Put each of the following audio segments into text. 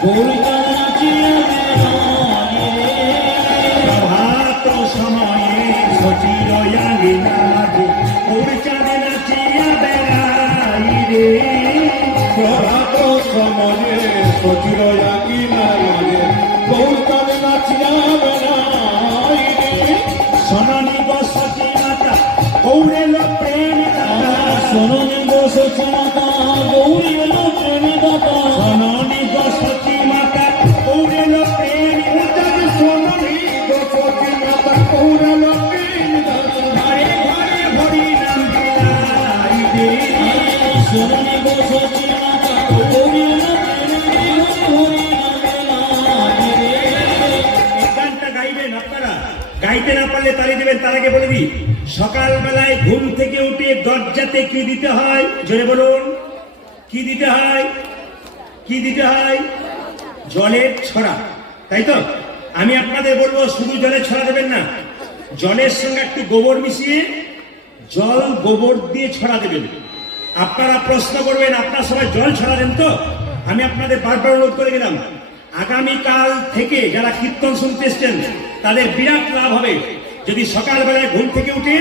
প্রভাত সময়ে সচিরয়ানি নামাজে গৌরচাঁদে নাচিয়া বেড়াই রে। প্রভাত সময়ে সচিরয়ানি নামাজে গৌরচাঁদে নাচিয়া বেড়াই রে। শোননি গো সচি মাতা গৌরেল প্রেম দাতা, শোননি গো সচি মাতা গৌরেল প্রেম দাতা, শোননি গো সচি মাতা গৌরেল প্রেম দাতা, শোননি গো সচি মাতা গৌরেল প্রেম দাতা। ঘরে ঘরে হরি নাম গাই রে। শোননি গো সচি মাতা গৌরেল প্রেম গানটা গাইবেন আপনারা, গাইতে না পারলে তালি দেবেন। তার আগে বলে দিই, সকালবেলায় ঘুম থেকে উঠে দরজাতে কি দিতে হয়? জোরে বলুন, কি দিতে হয়? কি দিতে হয়? জলের ছড়া, তাই তো? আমি আপনাদের বলবো শুধু জলের ছড়া দেবেন না, জলের সঙ্গে একটু গোবর মিশিয়ে জল গোবর দিয়ে ছড়া দেবেন। আপনারা প্রশ্ন করবেন, আপনারা সবাই জল ছড়া দেন তো? আমি আপনাদের বারবার অনুরোধ করে গেলাম, আগামীকাল থেকে যারা কীর্তন শুনতে এসছেন তাদের বিরাট লাভ হবে যদি সকালবেলায় ঘুম থেকে উঠে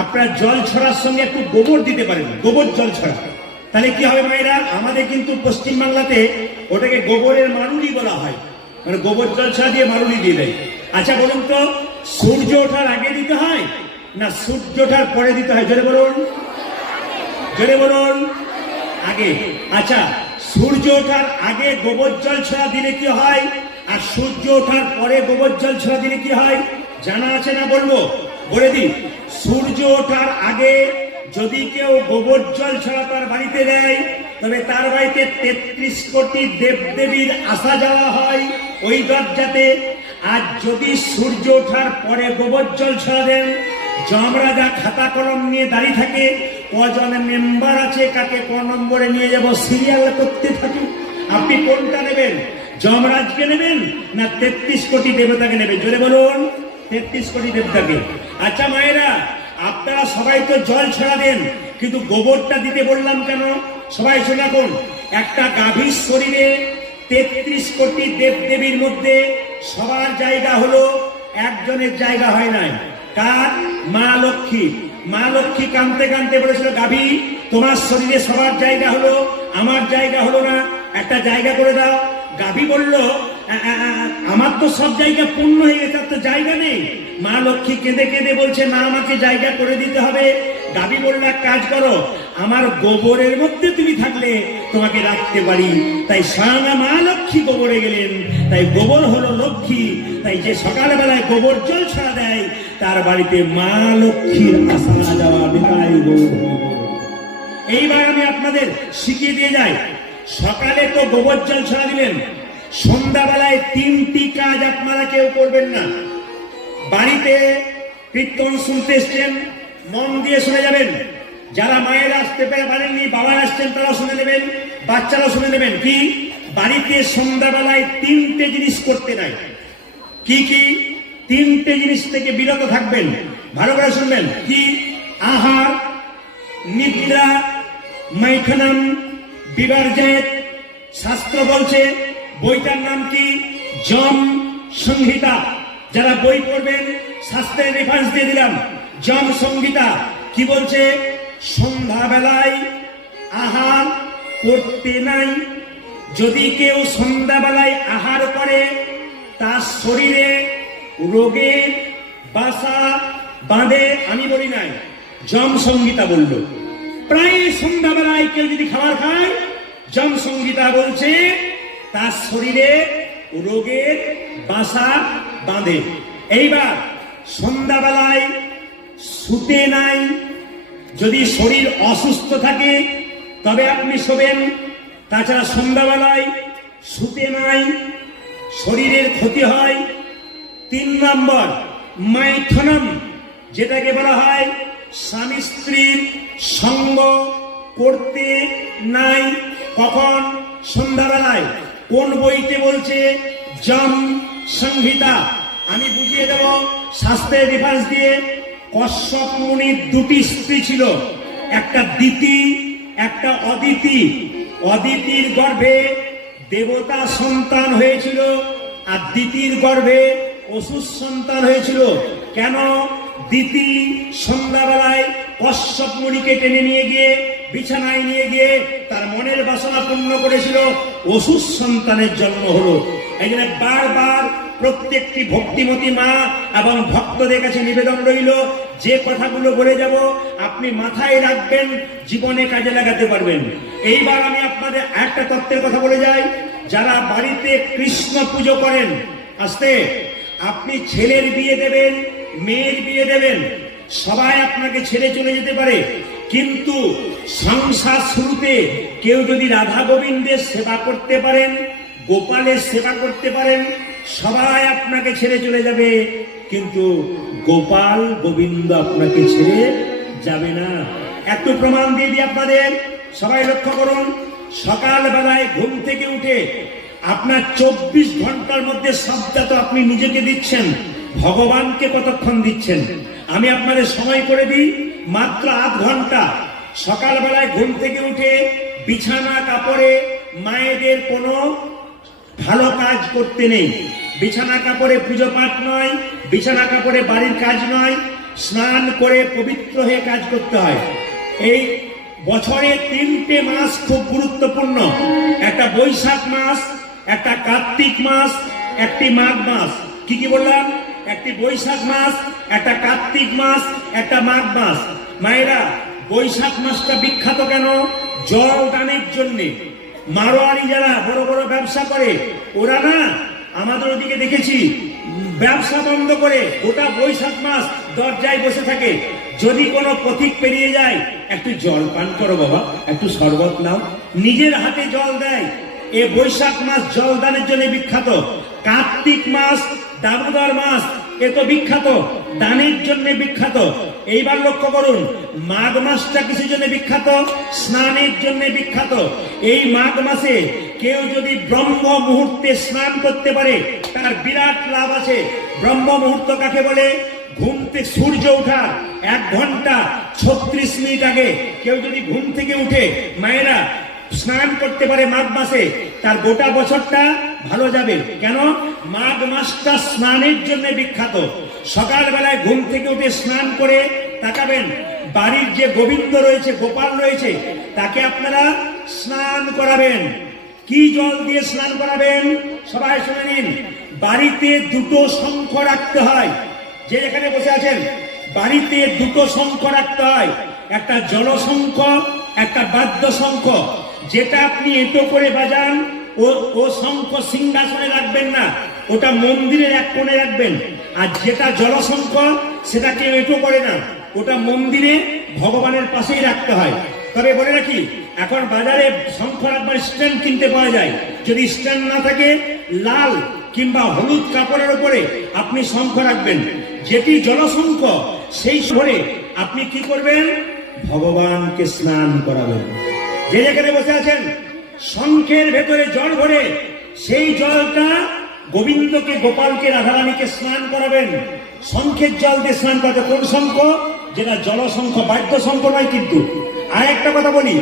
আপনারা জল ছড়ার সঙ্গে একটু গোবর দিতে পারেন, গোবর জল ছড়া। তাহলে কি হবে মায়েরা? আমাদের কিন্তু পশ্চিমবাংলাতে ওটাকে গোবরের মারুলি বলা হয়, মানে গোবর জল ছড়া দিয়ে মারুলি দিয়ে দেয়। আচ্ছা বলুন তো, সূর্য ওঠার আগে দিতে হয় না সূর্য ওঠার পরে দিতে হয়? জোরে বলুন, জোরে বলুন। আগে। আচ্ছা, সূর্য ওঠার আগে গোবর জল ছড়া দিলে কি হয়, আর সূর্য ওঠার পরে গোবর জল ছড়া দিলে কি হয়? জানা আছে না? বলবো, বলে দিই। সূর্য ওঠার আগে যদি কেউ গোবর জল ছড়া তার বাড়িতে দেয়, তবে তার বাড়িতে 33 কোটি দেবদেবীর আসা যাওয়া হয় ওই দরজাতে। আর যদি সূর্য ওঠার পরে গোবর জল ছড়া দেন, যমরাজা খাতা কলম নিয়ে দাঁড়িয়ে থাকে, কজন মেম্বার আছে, কাকে ক নম্বরে নিয়ে যাব, সিরিয়াল করতে থাকে। আপনি কোনটা নেবেন? যমরাজকে নেবেন না 33 কোটি দেবতাকে নেবেন? জোরে বলুন, 33 কোটি দেবতাকে। আচ্ছা মায়েরা, আপনারা সবাই তো জল ছড়া দেন, কিন্তু গোবরটা দিতে বললাম কেন? সবাই শুনে রাখুন, একটা গাভীর শরীরে 33 কোটি দেবদেবীর মধ্যে সবার জায়গা হলো, একজনের জায়গা হয় নাই। কার? মা লক্ষ্মী। মা লক্ষ্মী কাঁদতে কাঁদতে বলেছিল, গাভী তোমার শরীরে সবার জায়গা হলো, আমার জায়গা হলো না, একটা জায়গা করে দাও। গাভী বলল, আমার তো সব জায়গা পূর্ণ হয়ে গেছে, তো জায়গা নেই। মা লক্ষ্মী কেঁদে কেঁদে বলছে, না, আমাকে জায়গা করে দিতে হবে। গাভী বলল, এক কাজ করো, আমার গোবরের মধ্যে তুমি থাকলে তোমাকে রাখতে পারি। তাই স্বয়ং মা লক্ষ্মী গোবরে গেলেন, তাই গোবর হলো লক্ষ্মী। তাই যে সকালবেলায় গোবর জল ছড়া দেয় তার বাড়িতে মা লক্ষ্মীর আসা যাওয়া বিদায়। এইবার আমি আপনাদের শিখিয়ে দিয়ে যাই। সকালে তো গোবর জল ছড়া দিলেন, সন্ধ্যাবেলায় 3টি কাজ আপনারা কেউ করবেন না। বাড়িতে কীর্তন শুনতে এসছেন, মন দিয়ে শুনে যাবেন। যারা মায়ের আসতে পারেননি, বাবা আসছেন, তারাও শুনে নেবেন, বাচ্চারাও শুনে নেবেন। কি? বাড়িতে সন্ধ্যাবেলায় 3টে জিনিস করতে নাই। কি কি? 3টে জিনিস থেকে বিরত থাকবেন, ভালো করে শুনবেন। কি? আহার, নিদ্রা, মাইথুনম, বিবর্জেত। শাস্ত্র বলছে, বইটার নাম কি? যম সংহিতা। যারা বই পড়বেন, শাস্ত্রের রেফারেন্স দিয়ে দিলাম। যম সংহিতা কি বলছে? সন্ধ্যাবেলায় আহার করতে নাই। যদি কেউ সন্ধ্যাবেলায় আহার করে, তার শরীরে রোগের বাসা বাঁধে। আমি বলি নাই, যম সংহিতা বলল। প্রায় সন্ধ্যাবেলায় কেউ যদি খাবার খায়, যম সংহিতা বলছে তার শরীরে রোগের বাসা বাঁধে। এইবার সন্ধ্যাবেলায় শুতে নাই। যদি শরীর অসুস্থ থাকে তবে আপনি শোবেন, তাছাড়া সন্ধ্যাবেলায় শুতে নাই, শরীরের ক্ষতি হয়। 3 নম্বর, মাইথুনম, যেটাকে বলা হয় স্বামী স্ত্রীর সঙ্গ করতে নাই। কখন? সন্ধ্যাবেলায়। কোন বইতে বলছে? যম সংহিতা। আমি বুঝিয়ে দেব শাস্ত্রের রেফারেন্স দিয়ে। কশ্যপ মুনির 2টি স্ত্রী ছিল, একটা দিতি, একটা অদিতি। অদিতির গর্ভে দেবতা সন্তান হয়েছিল আর দিতির গর্ভে অসুর সন্তান হয়েছিল। কেন? দিতি সন্ধ্যাবেলায় কশ্যপ মুনিকে টেনে নিয়ে গিয়ে বিছানায় নিয়ে গিয়ে তার মনের বাসনা পূর্ণ করেছিল, অসুর সন্তানের জন্ম হলো। এই জন্য বারবার প্রত্যেকটি ভক্তিমতী মা এবং ভক্তদের কাছে নিবেদন রইল, যে কথাগুলো বলে যাব আপনি মাথায় রাখবেন, জীবনে কাজে লাগাতে পারবেন। এইবার আমি আপনাদের একটা তত্ত্বের কথা বলে যাই। যারা বাড়িতে কৃষ্ণ পুজো করেন, আস্তে, আপনি ছেলের বিয়ে দেবেন, মেয়ের বিয়ে দেবেন, সবাই আপনাকে ছেড়ে চলে যেতে পারে, কিন্তু সংসার শুরুতে কেউ যদি রাধা গোবিন্দের সেবা করতে পারেন, গোপালের সেবা করতে পারেন, সবাই আপনাকে ছেড়ে চলে যাবে, কিন্তু গোপাল গোবিন্দ আপনাকে ছেড়ে যাবে না। এত প্রমাণ দিয়ে দিই আপনাদের, সবাই লক্ষ্য করুন। সকাল বেলায় ঘুম থেকে উঠে আপনার 24 ঘন্টার মধ্যে সবটা তো আপনি নিজেকে দিচ্ছেন, ভগবানকে কতক্ষণ দিচ্ছেন? আমি আপনাদের সময় করে দিই, মাত্র আধ ঘন্টা। সকালবেলায় ঘুম থেকে উঠে বিছানা কাপড়ে মায়েদের কোনো ভালো কাজ করতে নেই। বিছানা কাপড়ে পুজো পাঠ নয়, বিছানা কাপড়ে বাড়ির কাজ নয়, স্নান করে পবিত্র হয়ে কাজ করতে হয়। এই বছরে 3টে মাস খুব গুরুত্বপূর্ণ, একটা বৈশাখ মাস, একটা কার্তিক মাস, একটি মাঘ মাস। কি কি বললাম? একটি বৈশাখ মাস, একটা কার্তিক মাস, একটা মাঘ মাস। মায়েরা, বৈশাখ মাসটা বিখ্যাত কেন? জল দানের জন্যে। মারোয়ারি যারা বড় বড় ব্যবসা করে, ওরা না আমাদের ওদিকে দেখেছি ব্যবসা বন্ধ করে গোটা বৈশাখ মাস দরজায় বসে থাকে। যদি কোনো পথিক পেরিয়ে যায়, একটু জল পান করো বাবা, একটু শরবত নাও, নিজের হাতে জল দেয়। এ বৈশাখ মাস জল দানের জন্য বিখ্যাত। কার্তিক মাস, দামোদর মাস, এ তো বিখ্যাত, দানের জন্য বিখ্যাত। এইবার লক্ষ্য করুন, মাঘ মাসটা কিসের জন্য বিখ্যাত? স্নানের জন্য বিখ্যাত। এই মাঘ মাসে কেউ যদি ব্রহ্ম মুহূর্তে স্নান করতে পারে, তার বিরাট লাভ আছে। ব্রহ্ম মুহূর্ত কাকে বলে? ঘুম থেকে সূর্য ওঠার 1 ঘন্টা 36 মিনিট আগে কেউ যদি ঘুম থেকে উঠে মায়েরা স্নান করতে পারে মাঘ মাসে, তার গোটা বছরটা ভালো যাবে। কেন? মাঘ মাসটা স্নানের জন্য বিখ্যাত। সকালবেলায় ঘুম থেকে উঠে স্নান করে তাকাবেন, বাড়ির যে গোবিন্দ রয়েছে, গোপাল রয়েছে, তাকে আপনারা স্নান করাবেন। কি জল দিয়ে স্নান করাবেন? সবাই শুনে নিন। বাড়িতে 2টো শঙ্খ রাখতে হয়। যে এখানে বসে আছেন, বাড়িতে 2টো শঙ্খ রাখতে হয়, একটা জলশঙ্খ, একটা বাদ্য শঙ্খ। যেটা আপনি এঁটো করে বাজান, ও শঙ্খ সিংহাসনে রাখবেন না, ওটা মন্দিরের এক কোণে রাখবেন। আর যেটা জলশঙ্খ, সেটা কেউ এঁটো করে না, ওটা মন্দিরে ভগবানের পাশেই রাখতে হয়। তবে বলে রাখি, এখন বাজারে শঙ্খ রাখবার স্ট্যান্ড কিনতে পাওয়া যায়। যদি স্ট্যান্ড না থাকে, লাল কিংবা হলুদ কাপড়ের উপরে আপনি শঙ্খ রাখবেন। যেটি জলশঙ্খ, সেই ভরে আপনি কি করবেন? ভগবানকে স্নান করাবেন। যে যেখানে বসে আছেন, শঙ্খের ভেতরে জল ভরে সেই জলটা গোবিন্দকে, গোপালকে, রাধারানীকে স্নান করাবেন। শঙ্খের জল দিয়ে স্নান করাতে। কোন শঙ্খ? যেটা জলশঙ্খ, বাদ্য শঙ্খ নয়। কিন্তু আর একটা কথা বলি,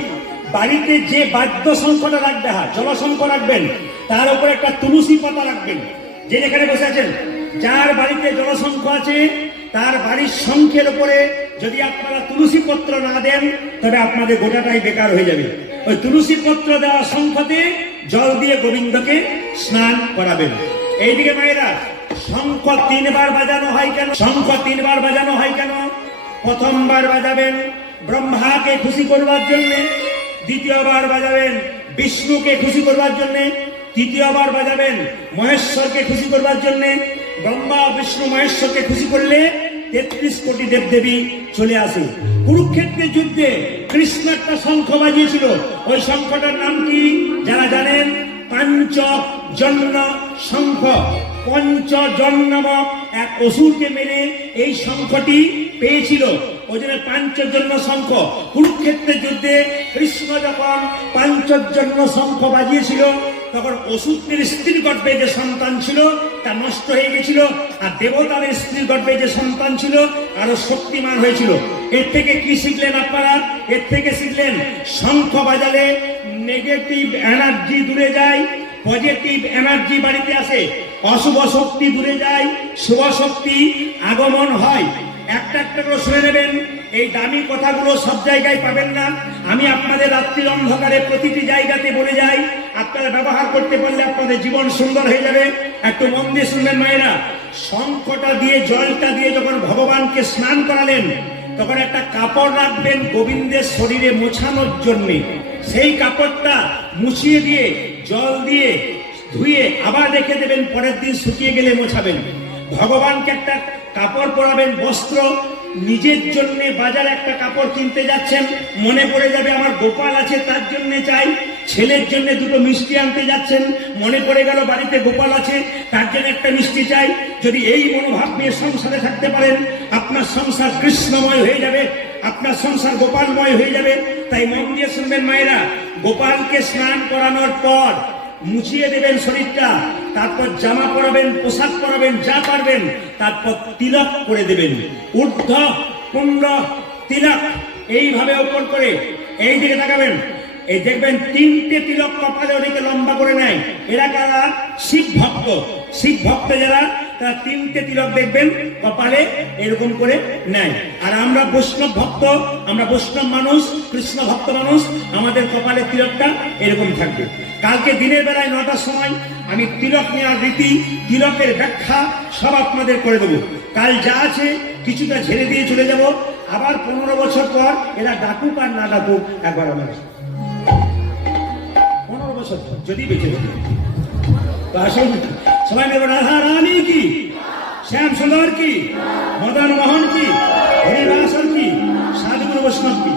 বাড়িতে যে বাদ্য শঙ্খটা রাখবে, হ্যাঁ জলশঙ্খ রাখবেন, তার উপরে একটা তুলসী পাতা রাখবেন। যে যেখানে বসে আছেন, যার বাড়িতে জলশঙ্খ আছে, তার বাড়ির শঙ্খের উপরে যদি আপনারা তুলসী পত্র না দেন, তবে আপনাদের গোটাটাই বেকার হয়ে যাবে। ওই তুলসী পত্র দেওয়া শঙ্খতে জল দিয়ে গোবিন্দকে স্নান করাবেন। এইদিকে মায়েরা, শঙ্খ 3 বার বাজানো হয় কেন? শঙ্খ 3 বার বাজানো হয় কেন? প্রথমবার বাজাবেন ব্রহ্মাকে খুশি করবার জন্য, দ্বিতীয়বার বাজাবেন বিষ্ণুকে খুশি করবার জন্য, তৃতীয়বার বাজাবেন মহেশ্বরকে খুশি করবার জন্য। ব্রহ্মা, বিষ্ণু, মহেশ্বরকে খুশি করলে 33 কোটি দেবদেবী চলে আসে। কুরুক্ষেত্রের যুদ্ধে কৃষ্ণ একটা শঙ্খ বাজিয়েছিল, ওই শঙ্খটার নাম কি? যারা জানেন, পাঞ্চজন্য শঙ্খ। পঞ্চজন্যম এক অসুরকে মেরে এই শঙ্খটি পেয়েছিল, ওই জন্য পাঞ্চজন্য শঙ্খ। কুরুক্ষেত্রের যুদ্ধে কৃষ্ণ যখন পাঞ্চজন্য শঙ্খ বাজিয়েছিল, তখন অসুরের স্ত্রীর গর্ভে যে সন্তান ছিল তা নষ্ট হয়ে গেছিল, আর দেবতাদের স্ত্রীর গর্ভে যে সন্তান ছিল আরো শক্তিমান হয়েছিল। এর থেকে কি শিখলেন আপনারা? এর থেকে শিখলেন শঙ্খ বাজালে নেগেটিভ এনার্জি দূরে যায়, পজিটিভ এনার্জি বাড়িতে আসে, অশুভ শক্তি দূরে যায়, শুভ শক্তি আগমন হয়। একটা একটা করে শুনে নেবেন। এই দামি কথাগুলো সব জায়গায় পাবেন না। আমি আপনাদের রাত্রির অন্ধকারে প্রতিটি জায়গাতে বলে যাই, আপনারা ব্যবহার করতে পারলে আপনাদের জীবন সুন্দর হয়ে যাবে। একটু মন দিয়ে শুনবেন মায়েরা। শঙ্খটা দিয়ে জলটা দিয়ে যখন ভগবানকে স্নান করালেন, তখন একটা কাপড় রাখবেন গোবিন্দের শরীরে মোছানোর জন্য। সেই কাপড়টা মুছিয়ে দিয়ে জল দিয়ে ধুয়ে আবার রেখে দেবেন, পরের দিন শুকিয়ে গেলে মোছাবেন। ভগবানকে একটা কাপড় পরাবেন, বস্ত্র। নিজের জন্য বাজারে একটা কাপড় কিনতে যাচ্ছেন, মনে পড়ে যাবে আমার গোপাল আছে তার জন্য চাই। ছেলের জন্য দুটো মিষ্টি আনতে যাচ্ছেন, মনে পড়ে গেল বাড়িতে গোপাল আছে তার জন্য একটা মিষ্টি চাই। যদি এই মনোভাব নিয়ে সংসারে থাকতে পারেন, আপনার সংসার কৃষ্ণময় হয়ে যাবে, আপনার সংসার গোপালময় হয়ে যাবে। তাই মন দিয়ে শুনবেন মায়েরা। গোপালকে স্নান করানোর পর মুছিয়ে দেবেন শরীরটা, তারপর জামা পরাবেন, পোশাক পরাবেন, যা পারবেন, তারপর তিলক করে দেবেন। ঊর্ধ্ব পুণ্ড তিলক এইভাবে ওপর করে এই দিকে তাকাবেন। এই দেখবেন তিনটে তিলক কপালে ওদিকে লম্বা করে নেয়। এরা কারা? শিব ভক্ত। শিব ভক্ত যারা, তারা তিনটে তিলক দেখবেন কপালে এরকম করে নেয়। আর আমরা বৈষ্ণব ভক্ত, আমরা বৈষ্ণব মানুষ, কৃষ্ণ ভক্ত মানুষ, আমাদের কপালে তিলকটা এরকম থাকবে। কালকে দিনের বেলায় 9টার সময় আমি তিলক নেওয়ার রীতি, তিলকের ব্যাখ্যা সব আপনাদের করে দেবো। কাল যা আছে কিছুটা ঝেড়ে দিয়ে চলে যাব। আবার 15 বছর পর এরা ডাকুক আর না ডাকুক, একবার আমার 15 বছর যদি বেঁচে থাকে। তো আসুন সবাই মিলে রাধা রানী কি, শ্যাম সুন্দর কি, মদন মোহন কি, হরিবাসন কি, সাধুগুরু বৈষ্ণব কি।